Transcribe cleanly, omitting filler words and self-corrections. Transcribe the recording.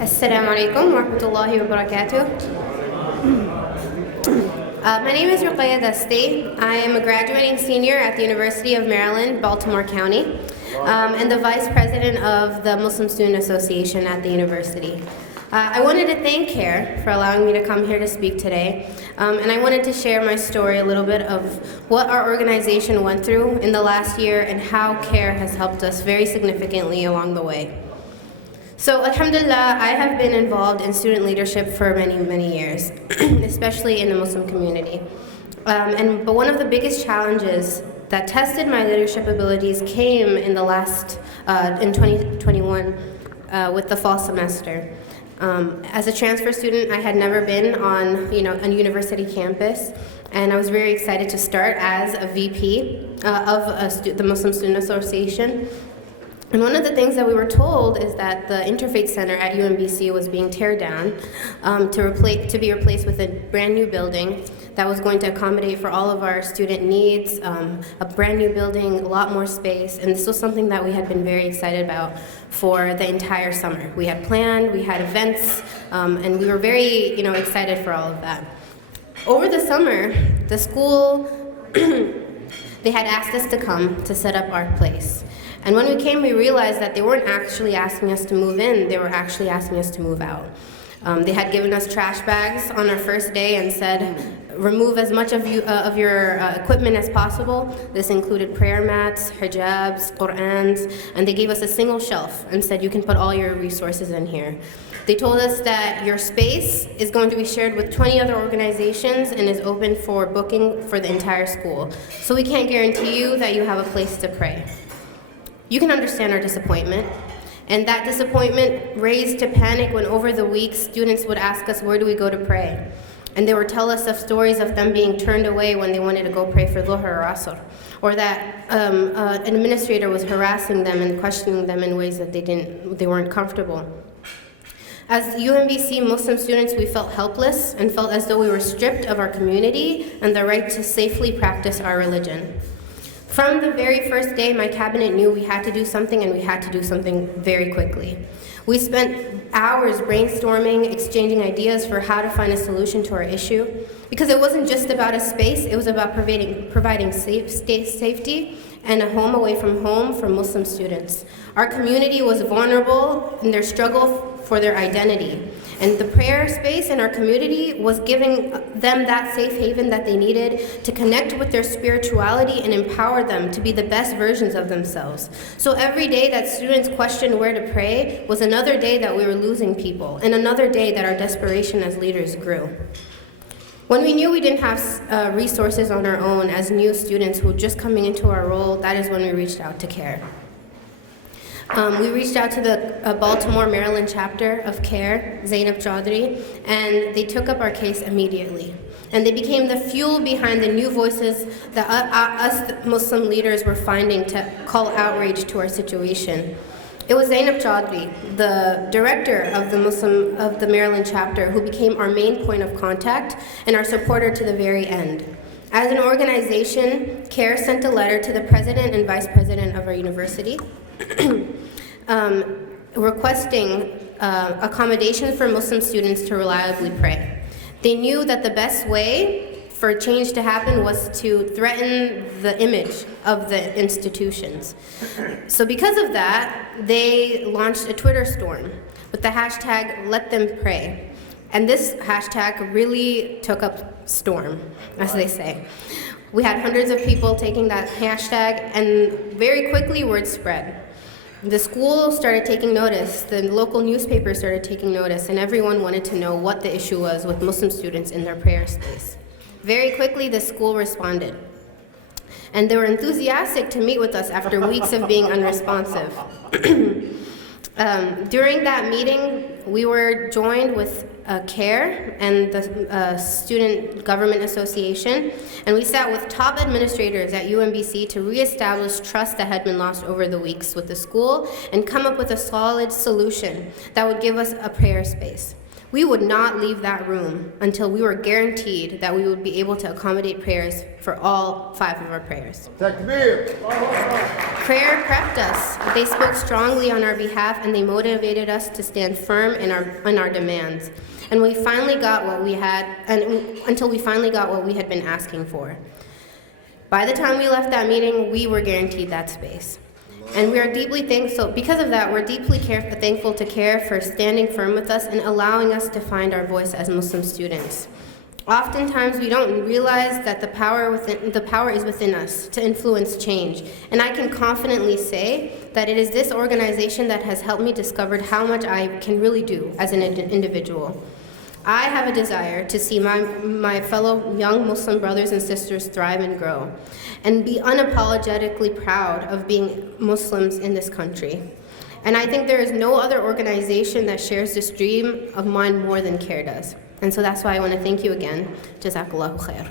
Assalamu alaikum wa rahmatullahi wa barakatuh. My name is Ruqayya Dasti. I am a graduating senior at the University of Maryland, Baltimore County, and the vice president of the Muslim Student Association at the university. I wanted to thank CAIR for allowing me to come here to speak today, and I wanted to share my story a little bit of what our organization went through in the last year and how CAIR has helped us very significantly along the way. So, alhamdulillah, I have been involved in student leadership for many, many years, especially in the Muslim community. But one of the biggest challenges that tested my leadership abilities came in in 2021 with the fall semester. As a transfer student, I had never been on a university campus, and I was very excited to start as a VP of the Muslim Student Association. And one of the things that we were told is that the Interfaith Center at UMBC was being teared down to be replaced with a brand new building that was going to accommodate for all of our student needs, a brand new building, a lot more space, and this was something that we had been very excited about for the entire summer. We had planned, we had events, and we were very excited for all of that. Over the summer, the school, they had asked us to come to set up our place. And when we came, we realized that they weren't actually asking us to move in, they were actually asking us to move out. They had given us trash bags on our first day and said, remove as much of your equipment as possible. This included prayer mats, hijabs, Qur'ans, and they gave us a single shelf and said, you can put all your resources in here. They told us that your space is going to be shared with 20 other organizations and is open for booking for the entire school. So we can't guarantee you that you have a place to pray. You can understand our disappointment, and that disappointment raised to panic when over the weeks students would ask us, where do we go to pray? And they would tell us of stories of them being turned away when they wanted to go pray for Dhuhr or Asr, or that an administrator was harassing them and questioning them in ways that they weren't comfortable. As UMBC Muslim students, we felt helpless and felt as though we were stripped of our community and the right to safely practice our religion. From the very first day, my cabinet knew we had to do something, and we had to do something very quickly. We spent hours brainstorming, exchanging ideas for how to find a solution to our issue, because it wasn't just about a space, it was about providing safety and a home away from home for Muslim students. Our community was vulnerable in their struggle for their identity, and the prayer space in our community was giving them that safe haven that they needed to connect with their spirituality and empower them to be the best versions of themselves. So every day that students questioned where to pray was another day that we were losing people, and another day that our desperation as leaders grew. When we knew we didn't have resources on our own as new students who were just coming into our role, that is when we reached out to CAIR. We reached out to the Baltimore, Maryland chapter of CAIR, Zainab Chaudhry, and they took up our case immediately. And they became the fuel behind the new voices that us Muslim leaders were finding to call outrage to our situation. It was Zainab Chaudhry, the director of the Maryland chapter, who became our main point of contact and our supporter to the very end. As an organization, CAIR sent a letter to the president and vice president of our university requesting accommodation for Muslim students to reliably pray. They knew that the best way for change to happen was to threaten the image of the institutions. So because of that, they launched a Twitter storm with the hashtag #LetThemPray. And this hashtag really took up storm, as they say. We had hundreds of people taking that hashtag, and very quickly word spread. The school started taking notice, the local newspaper started taking notice, and everyone wanted to know what the issue was with Muslim students in their prayer space. Very quickly, the school responded. And they were enthusiastic to meet with us after weeks of being unresponsive. During that meeting, we were joined with CAIR and the Student Government Association, and we sat with top administrators at UMBC to reestablish trust that had been lost over the weeks with the school and come up with a solid solution that would give us a prayer space. We would not leave that room until we were guaranteed that we would be able to accommodate prayers for all 5 of our prayers. Takbir! CAIR prepped us. They spoke strongly on our behalf, and they motivated us to stand firm in our demands. And we finally got what we had, until we finally got what we had been asking for. By the time we left that meeting, we were guaranteed that space. And we are deeply thankful. Because of that, we're deeply thankful to CAIR for standing firm with us and allowing us to find our voice as Muslim students. Oftentimes, we don't realize that the power is within us to influence change. And I can confidently say that it is this organization that has helped me discover how much I can really do as an individual. I have a desire to see my fellow young Muslim brothers and sisters thrive and grow, and be unapologetically proud of being Muslims in this country. And I think there is no other organization that shares this dream of mine more than CAIR does. And so that's why I want to thank you again. Jazakallahu khair.